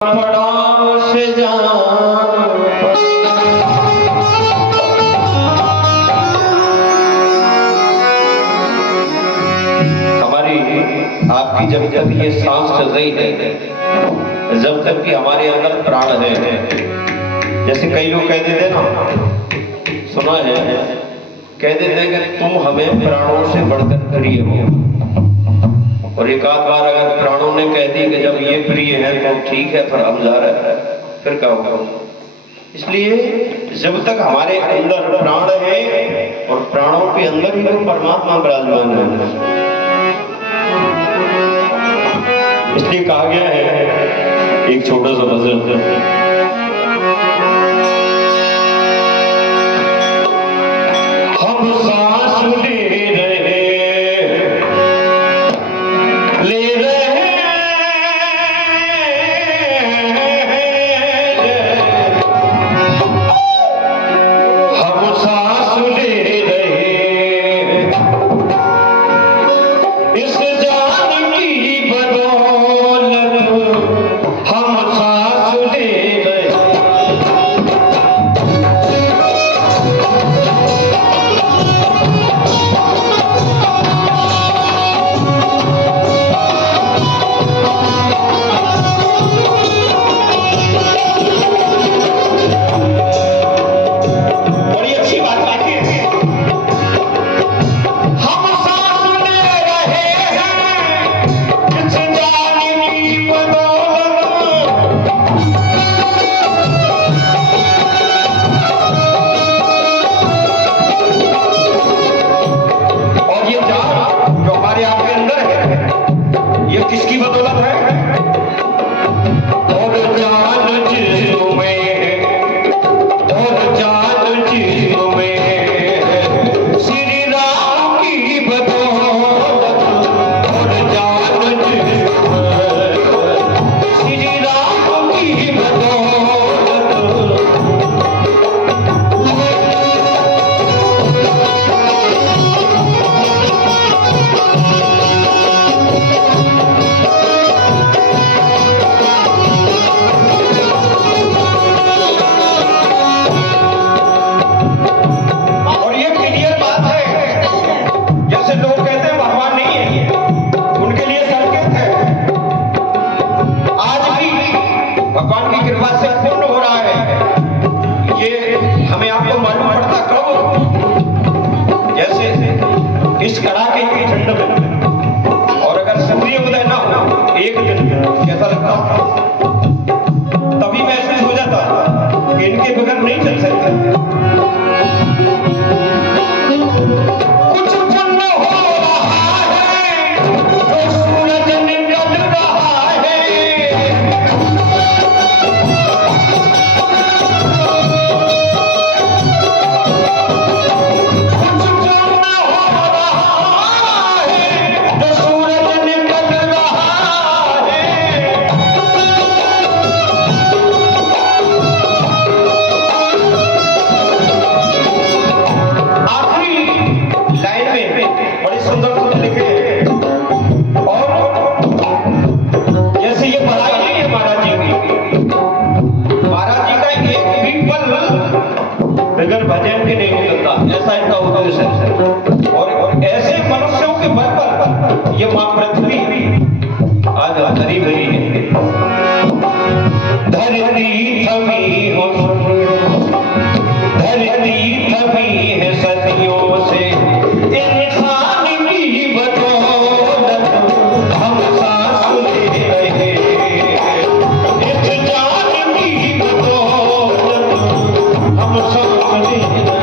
पड़ोस हमारी आपकी जब तक ये सांस चल रही है, जब तक कि हमारे अंदर प्राण है, जैसे कई लोग कह देते ना, सुना है, कह देते हैं कि तुम हमें प्राणों से बढ़कर प्रिय हो। और एक आध बार अगर प्राणों ने कह दी कि जब ये प्रिय है तो ठीक है, पर हम जा रहे हैं, फिर क्या होगा? इसलिए जब तक हमारे अंदर प्राण है और प्राणों के अंदर ही तो परमात्मा विराजमान है, इसलिए कहा गया है एक छोटा सा भजन, हम सांस ले रहे हम सांस ले रहे इस जान की बदौलत, हम सांस ले रहे। किसकी बदौलत है? और जान जिस्म में, और जान जिस्म में श्री राम की बदौलत, और जान जिस्म में श्री राम की बदौलत। भगवान की कृपा से पूर्ण हो रहा है। ये हमें आपको मालूम पड़ता कब? जैसे इस कड़ाके की ठंड में, और अगर सूर्य उदय ना हो एक दिन, कैसा लगता? तभी महसूस हो जाता कि इनके बगैर नहीं चल सकते। कुछ पुण्य हो रहा है तो सूरज निकल रहा है, बगैर भजन के नहीं निकलता, ऐसा इनका उद्देश्य है। और ऐसे मनुष्यों के बल पर ये मां पृथ्वी आज हरी भरी है। धरती थमी हो, धरती थमी है सदियों से इंसान की बदौलत, हम सांस ले रहे इस जान की बदौलत, हम सांस ले रहे।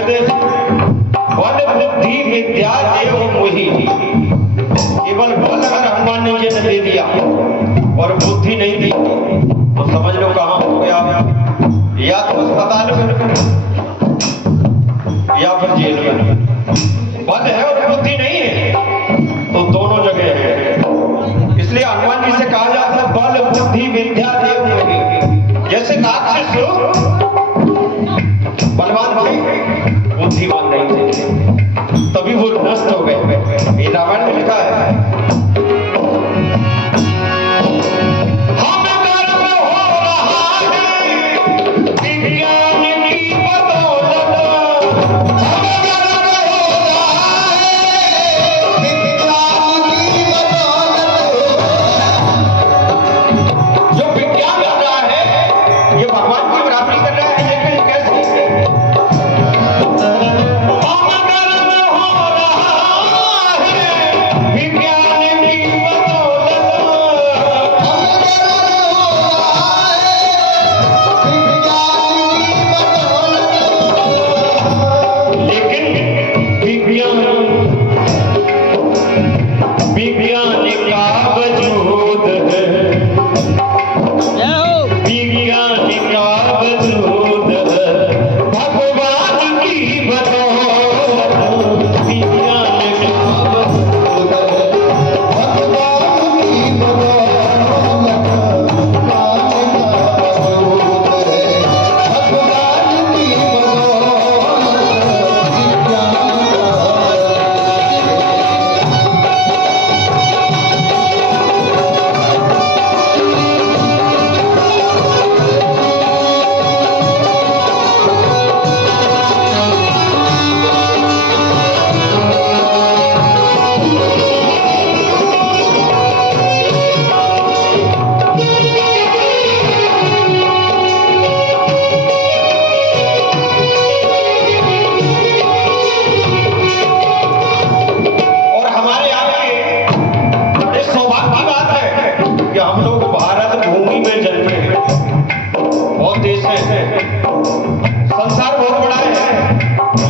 कहते बल बुद्धि विद्या देव मोहि। केवल बल अगर हनुमान जी ने दे दिया और बुद्धि नहीं दी तो समझ लो कहां हो गया, या तो अस्पताल में या फिर जेल में। बल है और बुद्धि नहीं है तो दोनों जगह है। इसलिए हनुमान जी से कहा जाता है बल बुद्धि विद्या देव मोहि। जैसे राक्षस बलवान थे बुद्धिमान नहीं थे, तभी वो नष्ट हो गए। ये रामायण में लिखा है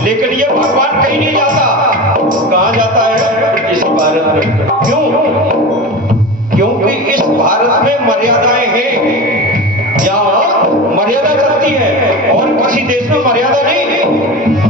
लेकिन ये भगवान कहीं नहीं जाता। कहां जाता है? इस भारत में। क्यों? क्योंकि इस भारत में मर्यादाएं हैं, यहाँ मर्यादा चलती है और किसी देश में मर्यादा नहीं है।